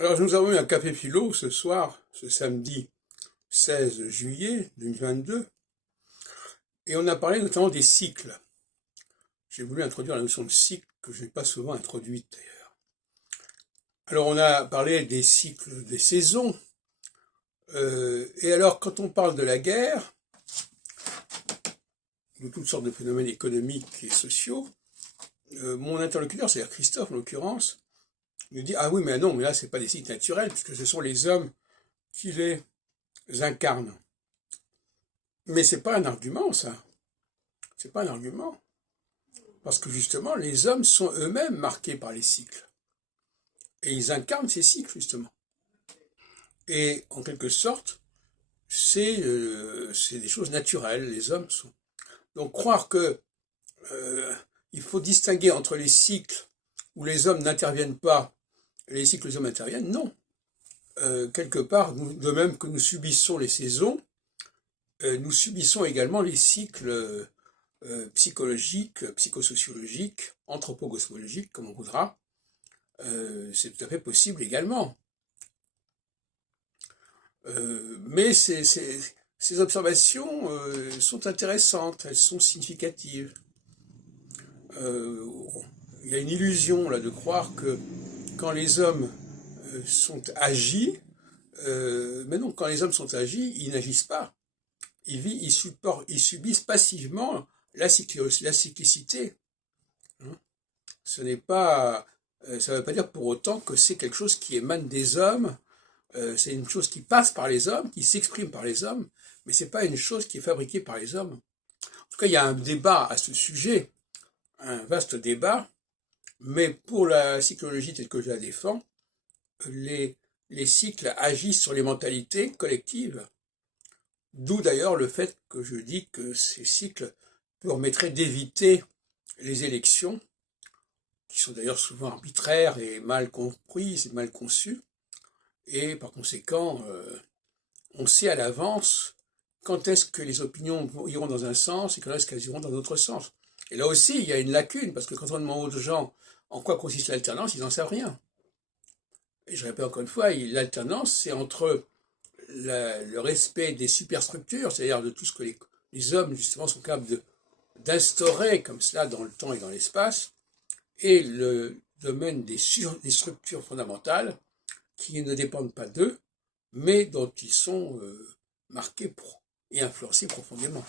Alors, nous avons eu un café philo ce soir, ce samedi 16 juillet 2022, et on a parlé notamment des cycles. J'ai voulu introduire la notion de cycle que je n'ai pas souvent introduite d'ailleurs. Alors, on a parlé des cycles des saisons, et alors quand on parle de la guerre, de toutes sortes de phénomènes économiques et sociaux, mon interlocuteur, c'est-à-dire Christophe en l'occurrence, nous dit: ah oui, mais non, mais là c'est pas des cycles naturels puisque ce sont les hommes qui les incarnent. Mais c'est pas un argument, ça. C'est pas un argument. Parce que justement, les hommes sont eux-mêmes marqués par les cycles. Et ils incarnent ces cycles, justement. Et en quelque sorte, c'est des choses naturelles, les hommes sont. Donc croire que il faut distinguer entre les cycles où les hommes n'interviennent pas et les cycles où les hommes interviennent, non. Quelque part, de même que nous subissons les saisons, nous subissons également les cycles psychologiques, psychosociologiques, anthropocosmologiques, comme on voudra. C'est tout à fait possible également. Mais ces observations sont intéressantes, elles sont significatives. Il y a une illusion là de croire que quand les hommes sont agis, mais non, quand les hommes sont agis, ils n'agissent pas. Ils subissent passivement la cyclicité. Ce n'est pas, ça ne veut pas dire pour autant que c'est quelque chose qui émane des hommes. C'est une chose qui passe par les hommes, qui s'exprime par les hommes, mais c'est pas une chose qui est fabriquée par les hommes. En tout cas, il y a un débat à ce sujet, un vaste débat, mais pour la psychologie telle que je la défends, les cycles agissent sur les mentalités collectives. D'où d'ailleurs le fait que je dis que ces cycles permettraient d'éviter les élections, qui sont d'ailleurs souvent arbitraires et mal comprises et mal conçues. Et par conséquent, on sait à l'avance quand est-ce que les opinions iront dans un sens et quand est-ce qu'elles iront dans l'autre sens. Et là aussi, il y a une lacune, parce que quand on demande aux gens en quoi consiste l'alternance, ils n'en savent rien. Et je répète encore une fois, l'alternance, c'est entre le respect des superstructures, c'est-à-dire de tout ce que les hommes, justement, sont capables d'instaurer comme cela dans le temps et dans l'espace, et le domaine des structures fondamentales qui ne dépendent pas d'eux, mais dont ils sont marqués et influencés profondément.